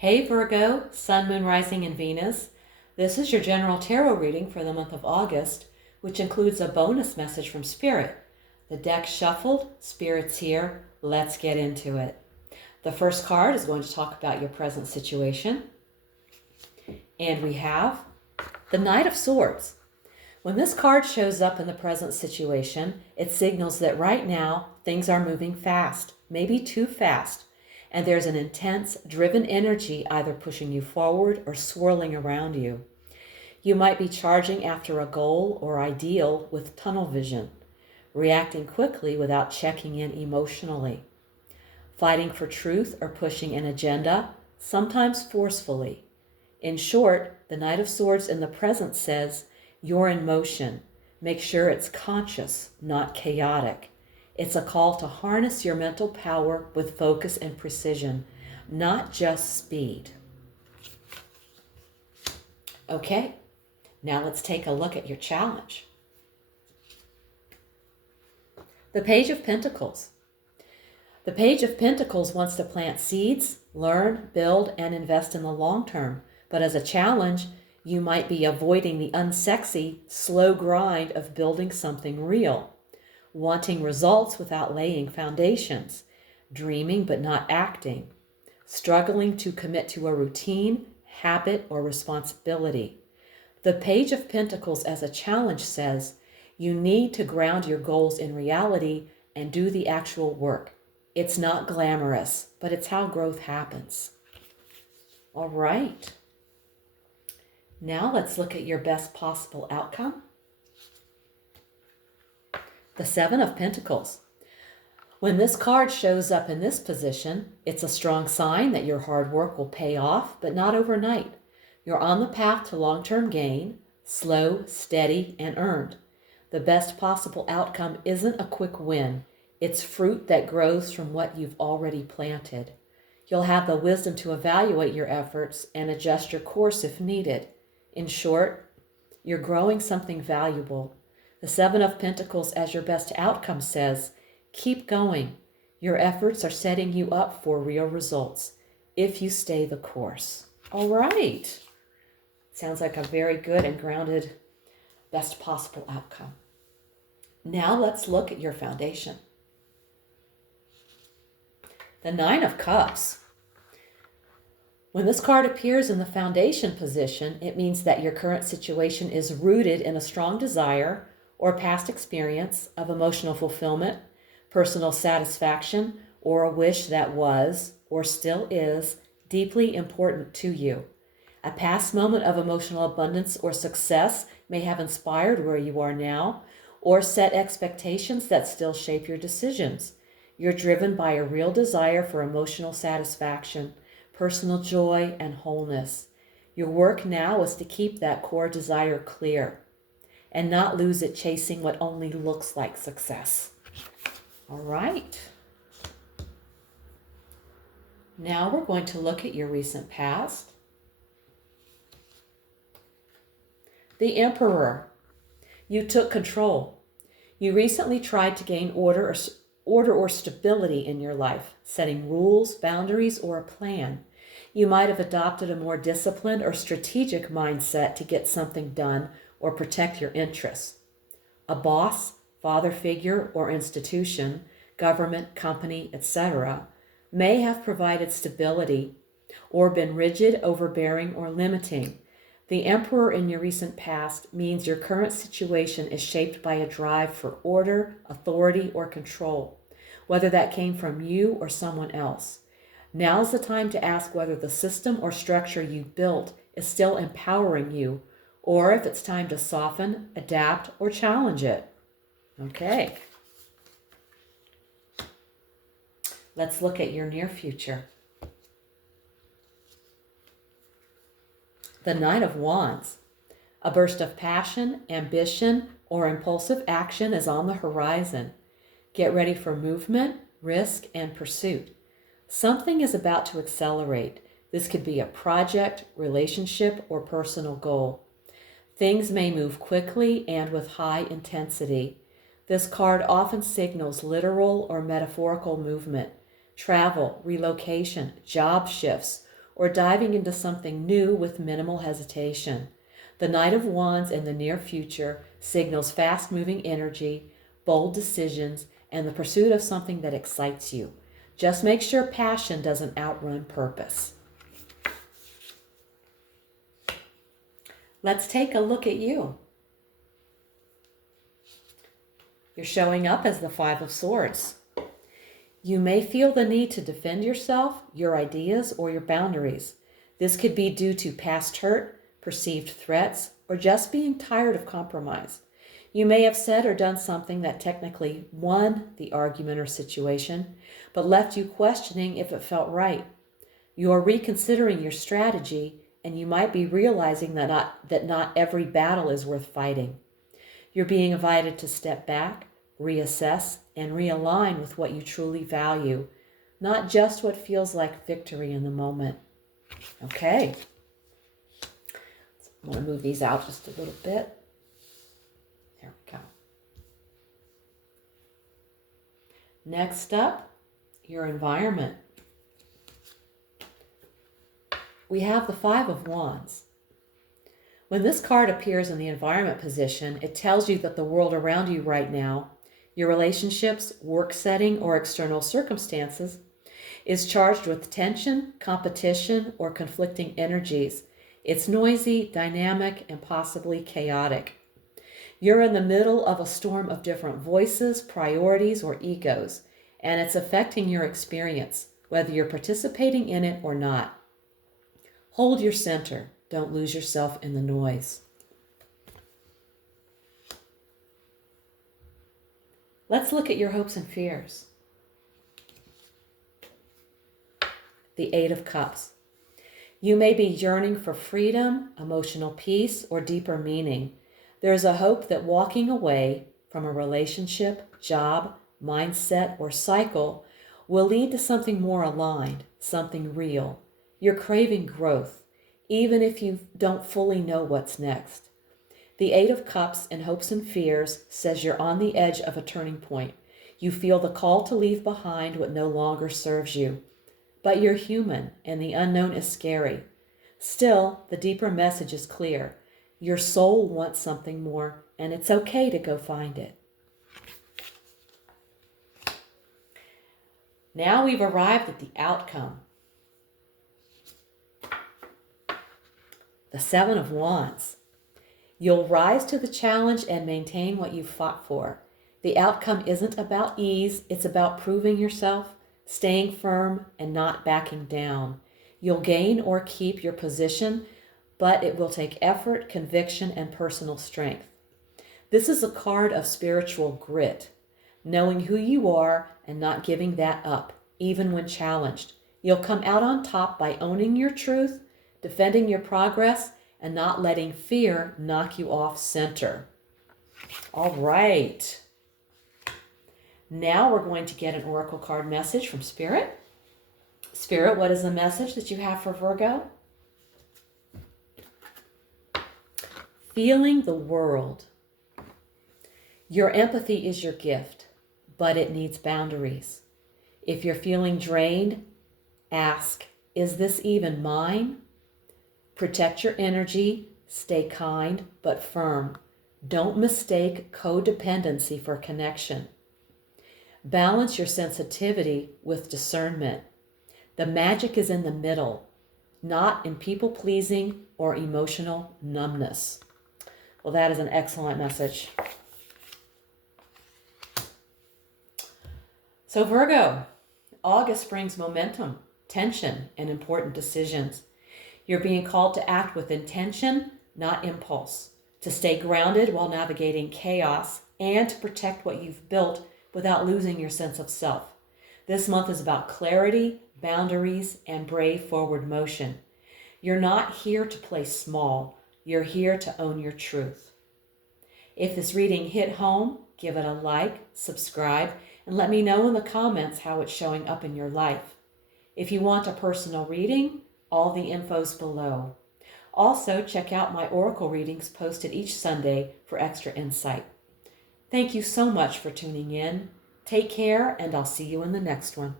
Hey Virgo, Sun, Moon, Rising, and Venus. This is your general tarot reading for the month of August, which includes a bonus message from Spirit. The deck shuffled, Spirit's here, let's get into it. The first card is going to talk about your present situation. And we have the Knight of Swords. When this card shows up in the present situation, it signals that right now things are moving fast, maybe too fast. And there's an intense, driven energy either pushing you forward or swirling around you. You might be charging after a goal or ideal with tunnel vision, reacting quickly without checking in emotionally, fighting for truth or pushing an agenda, sometimes forcefully. In short, the Knight of Swords in the present says, you're in motion. Make sure it's conscious, not chaotic. It's a call to harness your mental power with focus and precision, not just speed. Okay, now let's take a look at your challenge. The Page of Pentacles. The Page of Pentacles wants to plant seeds, learn, build, and invest in the long term. But as a challenge, you might be avoiding the unsexy, slow grind of building something real. Wanting results without laying foundations, dreaming but not acting, struggling to commit to a routine, habit, or responsibility. The Page of Pentacles as a challenge says you need to ground your goals in reality and do the actual work. It's not glamorous, but it's how growth happens. All right. Now let's look at your best possible outcome. The Seven of Pentacles. When this card shows up in this position, it's a strong sign that your hard work will pay off, but not overnight. You're on the path to long-term gain, slow, steady, and earned. The best possible outcome isn't a quick win. It's fruit that grows from what you've already planted. You'll have the wisdom to evaluate your efforts and adjust your course if needed. In short, you're growing something valuable. The Seven of Pentacles as your best outcome says, keep going. Your efforts are setting you up for real results if you stay the course. All right. Sounds like a very good and grounded, best possible outcome. Now let's look at your foundation. The Nine of Cups. When this card appears in the foundation position, it means that your current situation is rooted in a strong desire or past experience of emotional fulfillment, personal satisfaction, or a wish that was, or still is, deeply important to you. A past moment of emotional abundance or success may have inspired where you are now, or set expectations that still shape your decisions. You're driven by a real desire for emotional satisfaction, personal joy, and wholeness. Your work now is to keep that core desire clear and not lose it chasing what only looks like success. All right. Now we're going to look at your recent past. The Emperor. You took control. You recently tried to gain order or stability in your life, setting rules, boundaries, or a plan. You might have adopted a more disciplined or strategic mindset to get something done or protect your interests. A boss, father figure, or institution, government, company, etc., may have provided stability or been rigid, overbearing, or limiting. The Emperor in your recent past means your current situation is shaped by a drive for order, authority, or control, whether that came from you or someone else. Now's the time to ask whether the system or structure you built is still empowering you, or if it's time to soften, adapt, or challenge it. Okay. Let's look at your near future. The Knight of Wands. A burst of passion, ambition, or impulsive action is on the horizon. Get ready for movement, risk, and pursuit. Something is about to accelerate. This could be a project, relationship, or personal goal. Things may move quickly and with high intensity. This card often signals literal or metaphorical movement, travel, relocation, job shifts, or diving into something new with minimal hesitation. The Knight of Wands in the near future signals fast-moving energy, bold decisions, and the pursuit of something that excites you. Just make sure passion doesn't outrun purpose. Let's take a look at you. You're showing up as the Five of Swords. You may feel the need to defend yourself, your ideas, or your boundaries. This could be due to past hurt, perceived threats, or just being tired of compromise. You may have said or done something that technically won the argument or situation, but left you questioning if it felt right. You are reconsidering your strategy, and you might be realizing that not every battle is worth fighting. You're being invited to step back, reassess, and realign with what you truly value, not just what feels like victory in the moment. Okay. I'm going to move these out just a little bit. There we go. Next up, your environment. We have the Five of Wands. When this card appears in the environment position, it tells you that the world around you right now, your relationships, work setting, or external circumstances, is charged with tension, competition, or conflicting energies. It's noisy, dynamic, and possibly chaotic. You're in the middle of a storm of different voices, priorities, or egos, and it's affecting your experience, whether you're participating in it or not. Hold your center. Don't lose yourself in the noise. Let's look at your hopes and fears. The Eight of Cups. You may be yearning for freedom, emotional peace, or deeper meaning. There is a hope that walking away from a relationship, job, mindset, or cycle will lead to something more aligned, something real. You're craving growth, even if you don't fully know what's next. The Eight of Cups in hopes and fears says you're on the edge of a turning point. You feel the call to leave behind what no longer serves you. But you're human, and the unknown is scary. Still, the deeper message is clear. Your soul wants something more, and it's okay to go find it. Now we've arrived at the outcome. The Seven of Wands. You'll rise to the challenge and maintain what you fought for. The outcome isn't about ease, it's about proving yourself, staying firm, and not backing down. You'll gain or keep your position, but it will take effort, conviction, and personal strength. This is a card of spiritual grit, knowing who you are and not giving that up, even when challenged. You'll come out on top by owning your truth, defending your progress, and not letting fear knock you off center. All right. Now we're going to get an oracle card message from Spirit. Spirit, what is the message that you have for Virgo? Feeling the world. Your empathy is your gift, but it needs boundaries. If you're feeling drained, ask, is this even mine? Protect your energy, stay kind but firm. Don't mistake codependency for connection. Balance your sensitivity with discernment. The magic is in the middle, not in people-pleasing or emotional numbness. Well, that is an excellent message. So Virgo, August brings momentum, tension, and important decisions. You're being called to act with intention, not impulse, to stay grounded while navigating chaos, and to protect what you've built without losing your sense of self. This month is about clarity, boundaries, and brave forward motion. You're not here to play small. You're here to own your truth. If this reading hit home, give it a like, subscribe, and let me know in the comments how it's showing up in your life. If you want a personal reading, all the info's below. Also, check out my oracle readings posted each Sunday for extra insight. Thank you so much for tuning in. Take care, and I'll see you in the next one.